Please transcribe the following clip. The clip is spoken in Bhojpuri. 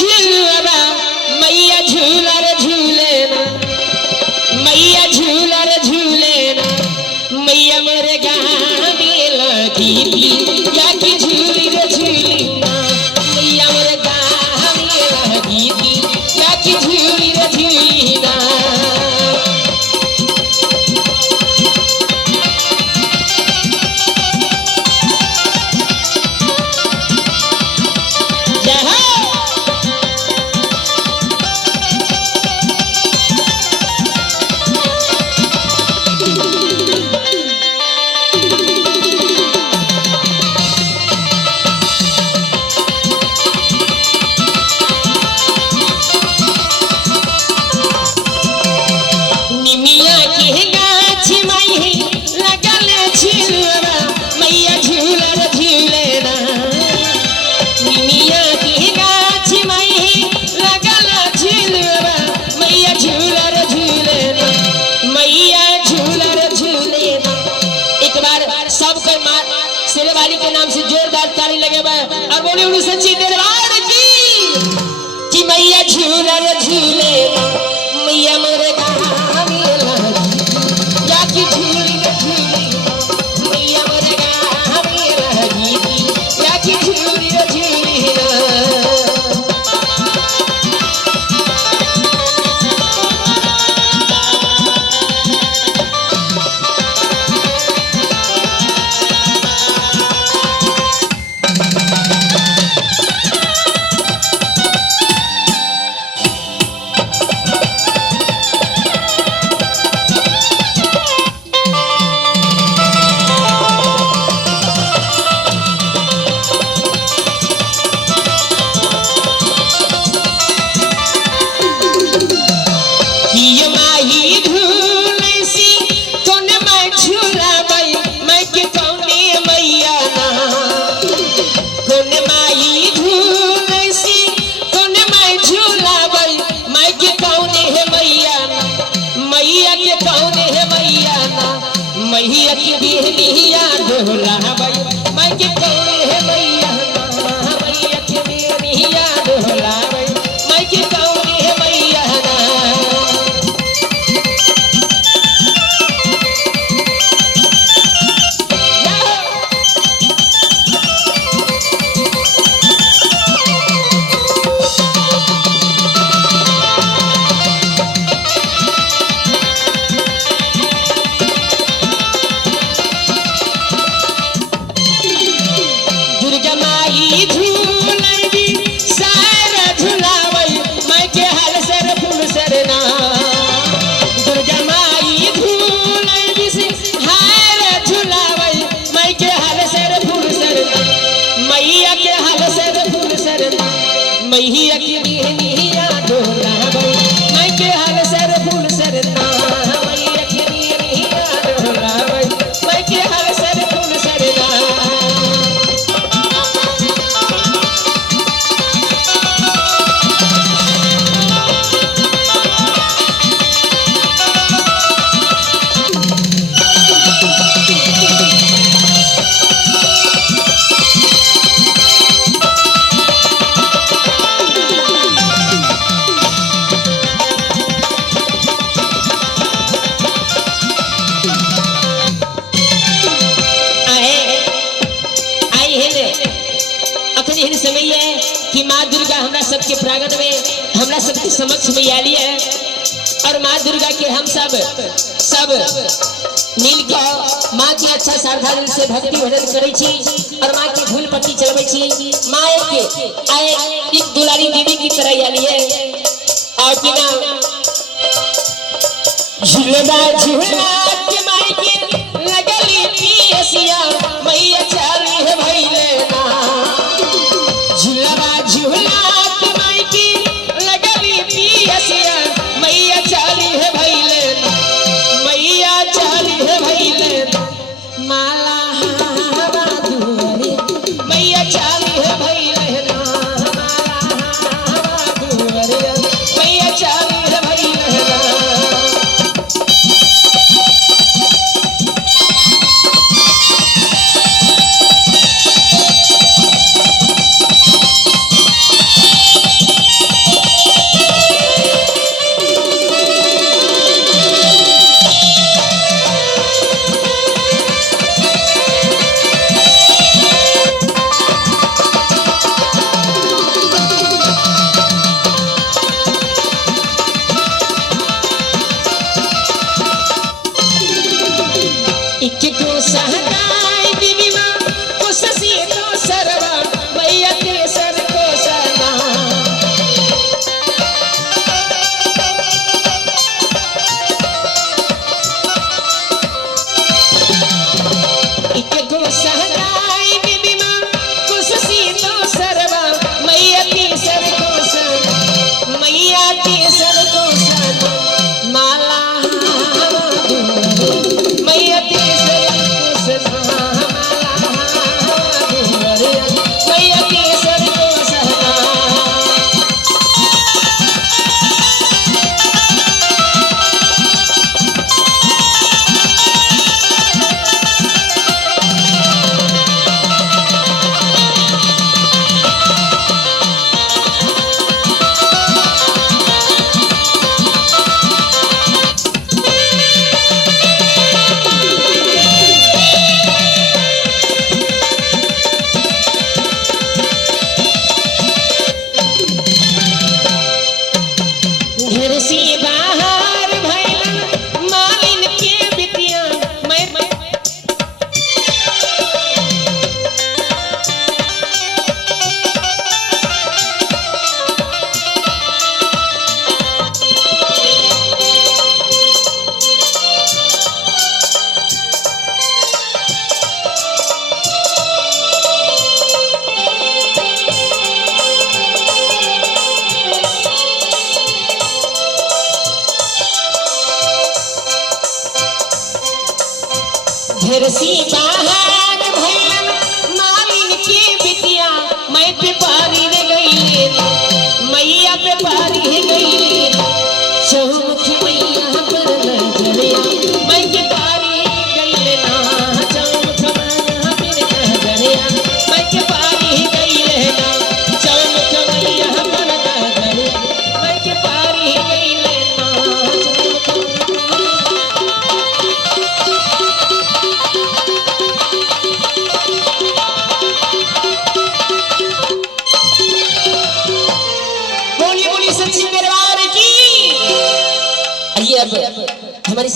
झूलवा मैया झूला रे झूले ना मैया झूला रे झूले ना मैया मेरे गाँव में लगी थी या की झूली रे झूली ना मैया मेरे गाँव में लगी थी या की झूली रे झूली ना के नाम से जोरदार ताली लगे और बोले उन्हें सच्ची दरबार की मैया झूला रे झूले मैया मेरे गाँव में लगी या की झूली रे झूली मैया मेरे गाँव में लगी या की झूली रे झूली मैया की बिहनिया डोला भाई मैं के कौन है मैया मैया की बिहनिया डोला भाई मैं के कौन है मैया मैया की बिहनिया डोला भाई मैं के हाल सर फूल सरना मैया की बिहनिया डोला भाई मैं के हाल सर फूल सरना समय है कि माँ दुर्गा हमरा सबके प्रागण में हमरा सबके समक्ष में आली है और माँ दुर्गा के हम सब मिलकर माँ के अच्छा श्रद्धा दिल से भक्ति भजन करे छी और माँ के धूल पट्टी चलबे छी। माँ के आए एक दुलारी दीदी की तरह आली है और बिना झूला झूला के माई के लगली पियसिया मैया चाली है भइले झूला झूला के माई की लगली पियसिया मैया चाली है भइले मैया चाली है भइले माला हवा दुआरे मैया चाली है भइले माला हवा दुआरे मैया चाली है भइले अब हमारी